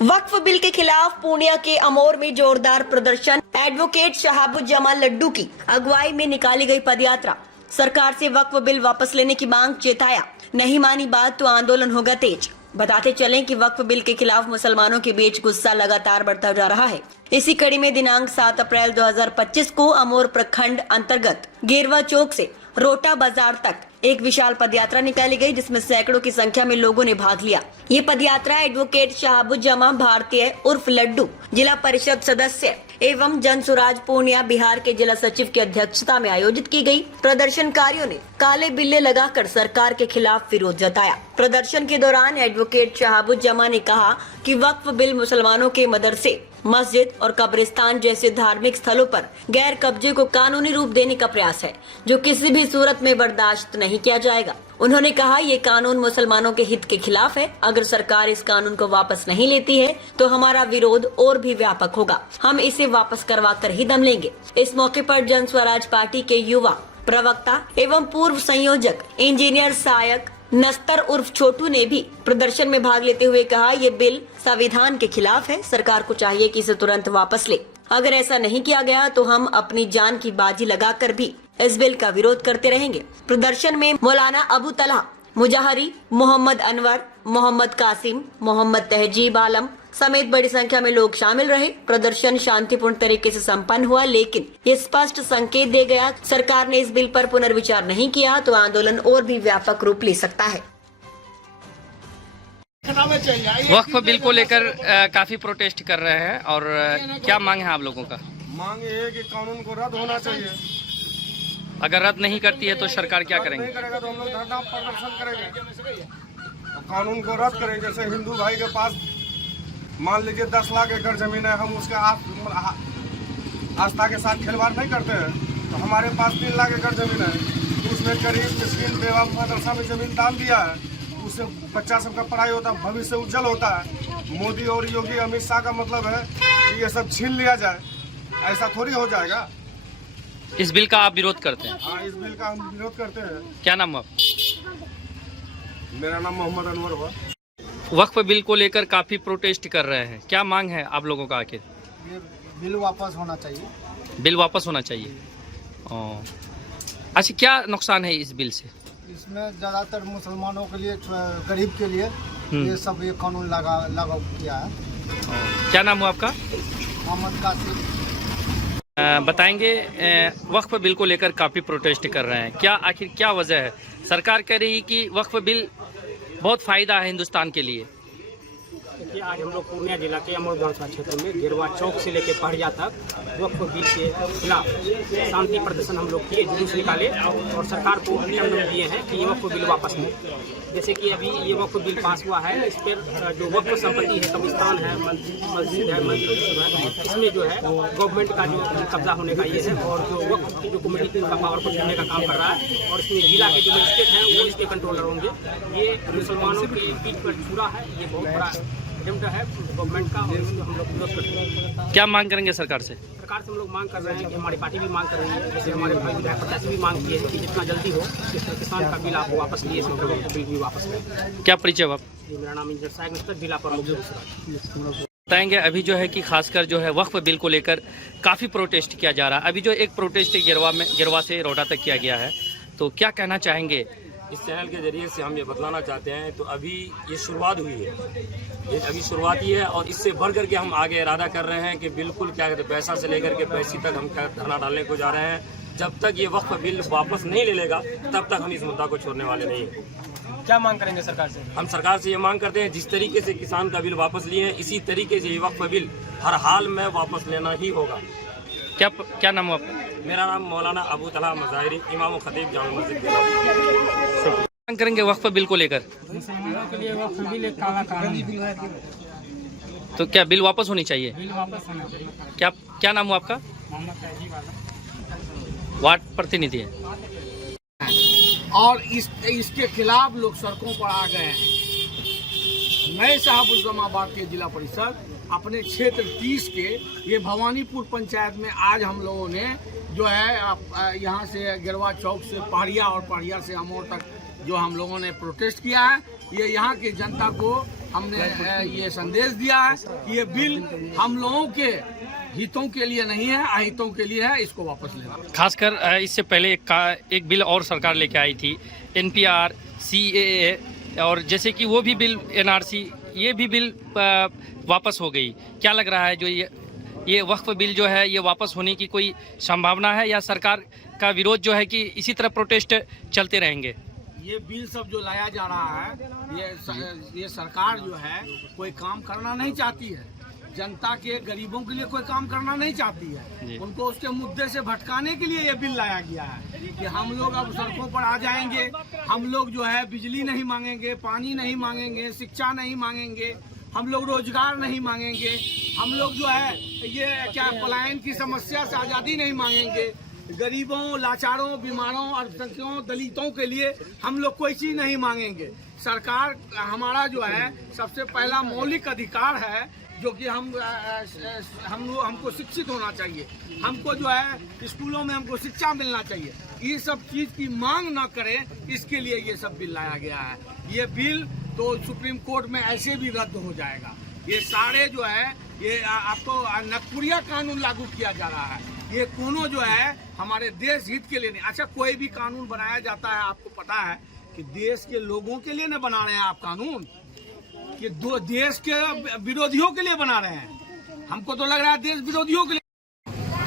वक्फ bill के खिलाफ पूर्णिया के अमोर में जोरदार प्रदर्शन। एडवोकेट शहाबुज्जमान लड्डू की अगुवाई में निकाली गई पदयात्रा। सरकार से वक्फ बिल वापस लेने की मांग चेताया, नहीं मानी बात तो आंदोलन होगा तेज। बताते चलें कि वक्फ बिल के खिलाफ मुसलमानों के बीच गुस्सा लगातार बढ़ता जा रहा है। इसी कड़ी में दिनांक 7 अप्रैल 2025 को अमोर प्रखंड अंतर्गत गेरवा चौक से रोटा बाजार तक एक विशाल पदयात्रा निकाली गई, जिसमें सैकड़ों की संख्या में लोगों ने भाग लिया। ये पदयात्रा एडवोकेट शहाबुज्जमा भारतीय उर्फ लड्डू, जिला परिषद सदस्य एवं जन सुराज पूर्णिया बिहार के जिला सचिव की अध्यक्षता में आयोजित की गई। प्रदर्शनकारियों ने काले बिल्ले लगाकर सरकार के खिलाफ विरोध जताया। प्रदर्शन के दौरान एडवोकेट शहाबुज्जमा ने कहा कि वक्फ बिल मुसलमानों के मदरसे, मस्जिद और कब्रिस्तान जैसे धार्मिक स्थलों पर गैर कब्जे को कानूनी रूप देने का प्रयास है, जो किसी भी सूरत में बर्दाश्त नहीं किया जाएगा। उन्होंने कहा, ये कानून मुसलमानों के हित के खिलाफ है। अगर सरकार इस कानून को वापस नहीं लेती है तो हमारा विरोध और भी व्यापक होगा। हम इसे वापस करवा कर ही दम लेंगे। इस मौके पर जन स्वराज पार्टी के युवा प्रवक्ता एवं पूर्व संयोजक इंजीनियर सायक नस्तर उर्फ छोटू ने भी प्रदर्शन में भाग लेते हुए कहा, ये बिल संविधान के खिलाफ है। सरकार को चाहिए कि इसे तुरंत वापस ले। अगर ऐसा नहीं किया गया तो हम अपनी जान की बाजी लगाकर भी इस बिल का विरोध करते रहेंगे। प्रदर्शन में मौलाना अबू तलहा मुजाहरी, मोहम्मद अनवर, मोहम्मद कासिम, मोहम्मद तहजीब आलम समेत बड़ी संख्या में लोग शामिल रहे। प्रदर्शन शांतिपूर्ण तरीके से संपन्न हुआ, लेकिन ये स्पष्ट संकेत दे गया, सरकार ने इस बिल पर पुनर्विचार नहीं किया तो आंदोलन और भी व्यापक रूप ले सकता है। वक्फ बिल को लेकर काफी प्रोटेस्ट कर रहे हैं और क्या मांग है आप लोगों का? मांग ये है कि कानून को रद्द होना चाहिए। अगर रद्द नहीं करती है तो सरकार क्या करेंगे? नहीं करेगा तो हम लोग धरना प्रदर्शन करेंगे और कानून को रद्द करेंगे। जैसे हिंदू भाई के पास मान लीजिए 10 लाख एकड़ जमीन है, हम उसके आस्था के साथ खिलवाड़ नहीं करते हैं। तो हमारे पास 3 लाख एकड़ जमीन है, तो उसमें करीब मिस्किन बेवा मदरसा में जमीन दान दिया है, उससे बच्चा सबका पढ़ाई होता है, भविष्य उज्जवल होता है। मोदी और योगी अमित शाह का मतलब है कि ये सब छीन लिया जाए, ऐसा थोड़ी हो जाएगा। इस बिल का आप विरोध करते हैं? हाँ, इस बिल का हम विरोध करते हैं। क्या नाम है? मेरा नाम मोहम्मद अनवर हुआ। वक्फ बिल को लेकर काफी प्रोटेस्ट कर रहे हैं, क्या मांग है आप लोगों का? आखिर ये बिल वापस होना चाहिए। बिल वापस होना चाहिए। अच्छा, क्या नुकसान है इस बिल से? इसमें ज़्यादातर मुसलमानों के लिए, गरीब के लिए ये सब ये कानून लागू किया है। क्या नाम हुआ आपका? मोहम्मद कासिम। बताएंगे, वक्फ बिल को लेकर काफी प्रोटेस्ट कर रहे हैं, क्या आखिर क्या वजह है? सरकार कह रही कि वक्फ बिल बहुत फायदा है हिंदुस्तान के लिए। देखिए, आज हम लोग पूर्णिया जिला के अमोर विधानसभा क्षेत्र में गेरवा चौक से लेकर पहड़िया तक वक्फ बिल के खिलाफ शांति प्रदर्शन हम लोग किए, जुलूस निकाले और सरकार को अभिनंदन दिए हैं कि ये वक्फ बिल वापस लें। जैसे कि अभी ये वक्फ बिल पास हुआ है, इस पर जो वक्फ संपत्ति है, कब्रिस्तान है, मस्जिद है, इसमें जो है गवर्नमेंट का जो कब्जा होने का ये है और जो वक्फ की जो कमेटी का पावर को छीनने का काम कर रहा है और इसमें जिला के जो मजिस्ट्रेट हैं वो इसके कंट्रोलर होंगे। ये मुसलमानों के पीठ पर छुरा है, ये बहुत बड़ा अटेम्प्ट है गवर्नमेंट का और इसको हम लोग विरोध करते हैं। क्या मांग करेंगे सरकार से? सरकार से हम लोग मांग कर रहे हैं कि हमारी पार्टी भी मांग कर रही है, जैसे हमारे भाई विधायक प्रत्याशी भी मांग किए हैं कि जितना जल्दी हो किसान का बिल आप वापस लिए, वक्फ बिल भी वापस लें। क्या परिचय आप? मेरा नाम इंजीनियर सायक नस्तर, जिला प्रमुख। बताएंगे, अभी जो है कि खासकर जो है वक्फ बिल को लेकर काफ़ी प्रोटेस्ट किया जा रहा है। अभी जो एक प्रोटेस्ट गिरवा से रोटा तक किया गया है, तो क्या कहना चाहेंगे? इस चैनल के जरिए से हम ये बतलाना चाहते हैं, तो अभी ये शुरुआत हुई है, ये अभी शुरुआत ही है और इससे बढ़ करके हम आगे इरादा कर रहे हैं कि बिल्कुल क्या कहते हैं, पैसा से लेकर के पैसे तक हम धरना डालने को जा रहे हैं। जब तक ये वक्फ बिल वापस नहीं ले लेगा तब तक हम इस मुद्दा को छोड़ने वाले नहीं हैं। क्या मांग करेंगे सरकार से? हम सरकार से ये मांग करते हैं, जिस तरीके से किसान का बिल वापस लिए हैं, इसी तरीके से ये वक्फ बिल हर हाल में वापस लेना ही होगा। क्या नाम हुआ आपका? मेरा नाम मौलाना अबू तलहा मुजाहिरी, इमाम खतीब जामा मस्जिद। मांग करेंगे वक्फ बिल को लेकर? मुसलमानों के लिए वक्फ बिल एक काला कानून है, तो क्या बिल वापस होनी चाहिए? बिल वापस होना चाहिए। क्या नाम हुआ आपका? मोहम्मद तहजीब आलम, वार्ड प्रतिनिधि है। और इसके खिलाफ लोग सड़कों पर आ गए हैं। मैं शहाबुज्जमाबाद के जिला परिषद अपने क्षेत्र 30 के ये भवानीपुर पंचायत में आज हम लोगों ने जो है यहाँ से गेरवा चौक से पहड़िया और पहड़िया से अमोर तक जो हम लोगों ने प्रोटेस्ट किया है, ये यहाँ की जनता को हमने ये संदेश दिया है कि ये बिल हम लोगों के हितों के लिए नहीं है, अहितों के लिए है, इसको वापस लेना। खासकर इससे पहले एक बिल और सरकार लेके आई थी, NPR, CAA, और जैसे कि वो भी बिल NRC, ये भी बिल वापस हो गई। क्या लग रहा है जो ये वक्फ बिल जो है ये वापस होने की कोई संभावना है, या सरकार का विरोध जो है कि इसी तरह प्रोटेस्ट चलते रहेंगे? ये बिल सब जो लाया जा रहा है, ये सरकार जो है कोई काम करना नहीं चाहती है, जनता के गरीबों के लिए कोई काम करना नहीं चाहती है। उनको उसके मुद्दे से भटकाने के लिए ये बिल लाया गया है कि हम लोग अब सड़कों पर आ जाएंगे, हम लोग जो है बिजली नहीं मांगेंगे, पानी नहीं मांगेंगे, शिक्षा नहीं मांगेंगे, हम लोग रोजगार नहीं मांगेंगे, हम लोग जो है ये क्या पलायन की समस्या से आज़ादी नहीं मांगेंगे, गरीबों, लाचारों, बीमारों, अल्पसंख्यकों, दलितों के लिए हम लोग कोई चीज़ नहीं मांगेंगे। सरकार हमारा जो है सबसे पहला मौलिक अधिकार है जो कि हमको शिक्षित होना चाहिए, हमको जो है स्कूलों में हमको शिक्षा मिलना चाहिए। ये सब चीज़ की मांग न करें, इसके लिए ये सब बिल लाया गया है। ये बिल तो सुप्रीम कोर्ट में ऐसे भी रद्द हो जाएगा। ये सारे जो है ये आपको नकपुरिया कानून लागू किया जा रहा है, ये कोनो जो है हमारे देश हित के लिए नहीं। अच्छा, कोई भी कानून बनाया जाता है, आपको पता है कि देश के लोगों के लिए न बना रहे हैं आप कानून, कि दो देश के विरोधियों के लिए बना रहे हैं। हमको तो लग रहा है देश विरोधियों के लिए,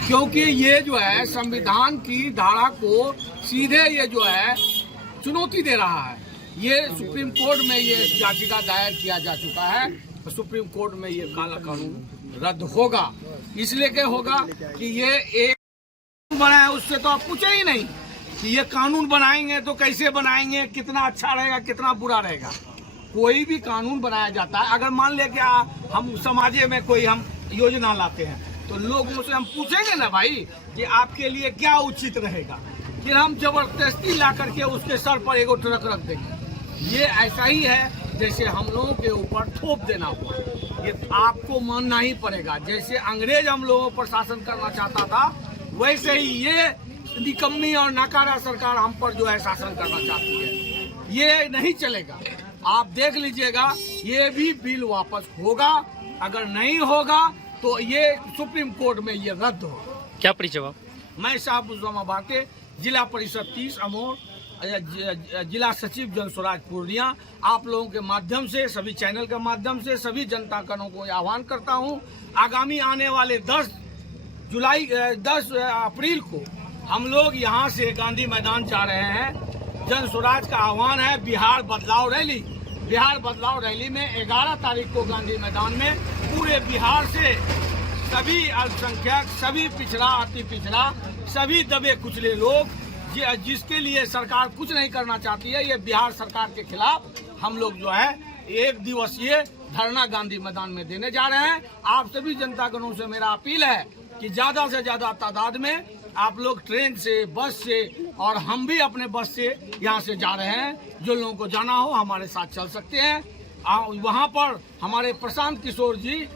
क्योंकि ये जो है संविधान की धारा को सीधे ये जो है चुनौती दे रहा है। ये सुप्रीम कोर्ट में ये याचिका दायर किया जा चुका है, तो सुप्रीम कोर्ट में ये काला कानून रद्द होगा। इसलिए क्या होगा कि ये एक बना है, उससे तो आप पूछे ही नहीं कि ये कानून बनाएंगे तो कैसे बनाएंगे, कितना अच्छा रहेगा, कितना बुरा रहेगा। कोई भी कानून बनाया जाता है, अगर मान ले कि हम समाजे में कोई हम योजना लाते हैं तो लोगों से हम पूछेंगे ना भाई कि आपके लिए क्या उचित रहेगा, फिर हम जबरदस्ती ला करके उसके सर पर एगो ट्रक रख देंगे। ये ऐसा ही है जैसे हम लोगों के ऊपर थोप देना हुआ, ये आपको मानना ही पड़ेगा। जैसे अंग्रेज हम लोगों पर शासन करना चाहता था, वैसे ही ये निकम्मी और नाकारा सरकार हम पर जो है शासन करना चाहती है। ये नहीं चलेगा, आप देख लीजिएगा, ये भी बिल वापस होगा। अगर नहीं होगा तो ये सुप्रीम कोर्ट में ये रद्द होगा। क्या परिचय आप? मैं शाहबुज़्ज़मा बाटे, जिला परिषद 30 अमोर, जिला सचिव जन स्वराज पूर्णिया। आप लोगों के माध्यम से, सभी चैनल के माध्यम से सभी जनता गणों को आह्वान करता हूं, आगामी आने वाले 10 अप्रैल को हम लोग यहां से गांधी मैदान जा रहे हैं। जन स्वराज का आह्वान है बिहार बदलाव रैली। बिहार बदलाव रैली में 11 तारीख को गांधी मैदान में पूरे बिहार से सभी अल्पसंख्यक, सभी पिछड़ा, अति पिछड़ा, सभी दबे कुचले लोग जिसके लिए सरकार कुछ नहीं करना चाहती है, ये बिहार सरकार के खिलाफ हम लोग जो है 1 दिवसीय धरना गांधी मैदान में देने जा रहे हैं। आप सभी जनता गणों से मेरा अपील है कि ज्यादा से ज्यादा तादाद में आप लोग ट्रेन से, बस से, और हम भी अपने बस से यहाँ से जा रहे हैं। जो लोगों को जाना हो हमारे साथ चल सकते हैं। वहाँ पर हमारे प्रशांत किशोर जी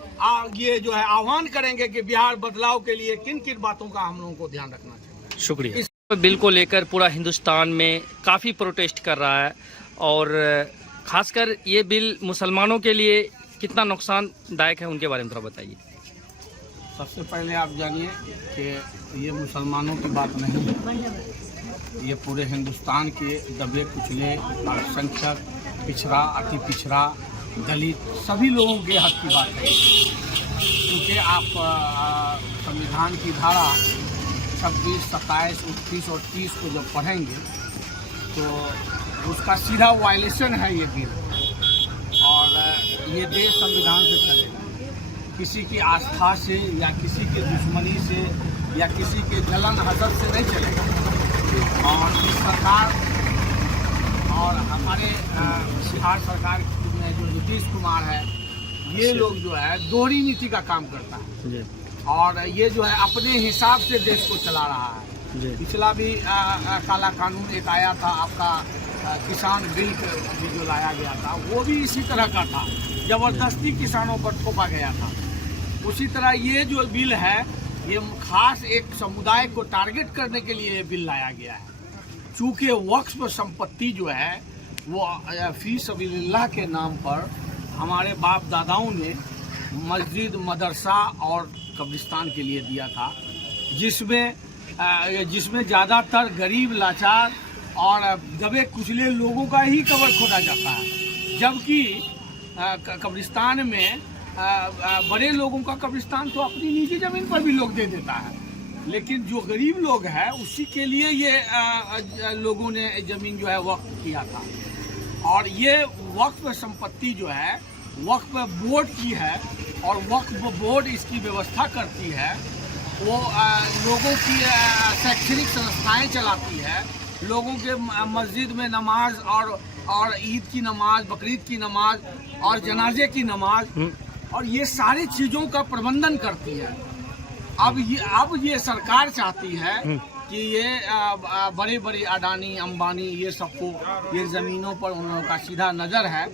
ये जो है आह्वान करेंगे कि बिहार बदलाव के लिए किन किन बातों का हम लोगों को ध्यान रखना चाहिए। शुक्रिया। इस बिल को लेकर पूरा हिंदुस्तान में काफ़ी प्रोटेस्ट कर रहा है, और खासकर ये बिल मुसलमानों के लिए कितना नुकसानदायक है, उनके बारे में थोड़ा बताइए। सबसे पहले आप जानिए कि ये मुसलमानों की बात नहीं है, ये पूरे हिंदुस्तान के दबे कुचले, अल्पसंख्यक, पिछड़ा, अति पिछड़ा, दलित, सभी लोगों के हक की बात है। क्योंकि आप संविधान की धारा 26, 27, 29 और 30 को जब पढ़ेंगे तो उसका सीधा वायलेशन है ये बिल, और ये देश संविधान से चलेगा। किसी की आस्था से या किसी की दुश्मनी से या किसी के जलन हसद से नहीं चलेगा। और इस सरकार और हमारे बिहार सरकार में जो नीतीश कुमार है, ये लोग जो है दोहरी नीति का काम करता है, और ये जो है अपने हिसाब से देश को चला रहा है। पिछला भी काला कानून एक आया था, आपका किसान बिल भी जो लाया गया था, वो भी इसी तरह का था, जबरदस्ती किसानों पर थोपा गया था। उसी तरह ये जो बिल है, ये खास एक समुदाय को टारगेट करने के लिए ये बिल लाया गया है। चूँकि वक्फ संपत्ति जो है वो फी सबीलिल्लाह के नाम पर हमारे बाप दादाओं ने मस्जिद, मदरसा और कब्रिस्तान के लिए दिया था, जिसमें ज़्यादातर गरीब, लाचार और दबे कुचले लोगों का ही कब्र खोदा जाता है। जबकि कब्रिस्तान में बड़े लोगों का कब्रिस्तान तो अपनी निजी ज़मीन पर भी लोग दे देता है, लेकिन जो गरीब लोग हैं उसी के लिए ये लोगों ने ज़मीन जो है वक्फ किया था। और ये वक्फ संपत्ति जो है वक्फ बोर्ड की है, और वक्फ बोर्ड इसकी व्यवस्था करती है। वो लोगों की शैक्षणिक संस्थाएं चलाती है, लोगों के मस्जिद में नमाज और ईद की नमाज, बकरीद की नमाज और जनाजे की नमाज, और ये सारी चीज़ों का प्रबंधन करती है। अब ये सरकार चाहती है कि ये बड़े बड़े अडानी, अंबानी, ये सबको ये ज़मीनों पर उन लोगों का सीधा नज़र है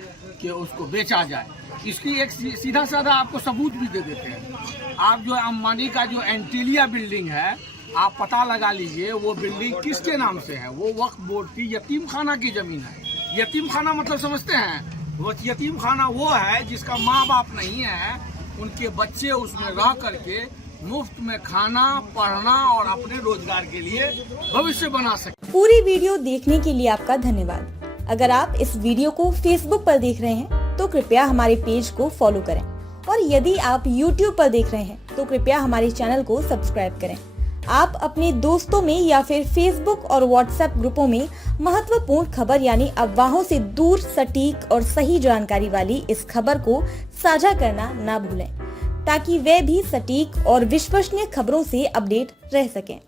कि उसको बेचा जाए। इसकी एक सीधा साधा आपको सबूत भी दे देते हैं। आप जो अंबानी का जो एंटीलिया बिल्डिंग है, आप पता लगा लीजिए वो बिल्डिंग किसके नाम से है। वो वक्फ बोर्ड की यतीम खाना की ज़मीन है। यतीम खाना मतलब समझते हैं? वो यतीम खाना वो है जिसका माँ बाप नहीं है, उनके बच्चे उसमें रह करके मुफ्त में खाना, पढ़ना और अपने रोजगार के लिए भविष्य बना सके। पूरी वीडियो देखने के लिए आपका धन्यवाद। अगर आप इस वीडियो को फेसबुक पर देख रहे हैं तो कृपया हमारे पेज को फॉलो करें, और यदि आप यूट्यूब पर देख रहे हैं तो कृपया हमारे चैनल को सब्सक्राइब करें। आप अपने दोस्तों में या फिर फेसबुक और व्हाट्सएप ग्रुपों में महत्वपूर्ण खबर यानी अफवाहों से दूर सटीक और सही जानकारी वाली इस खबर को साझा करना ना भूलें, ताकि वे भी सटीक और विश्वसनीय खबरों से अपडेट रह सकें।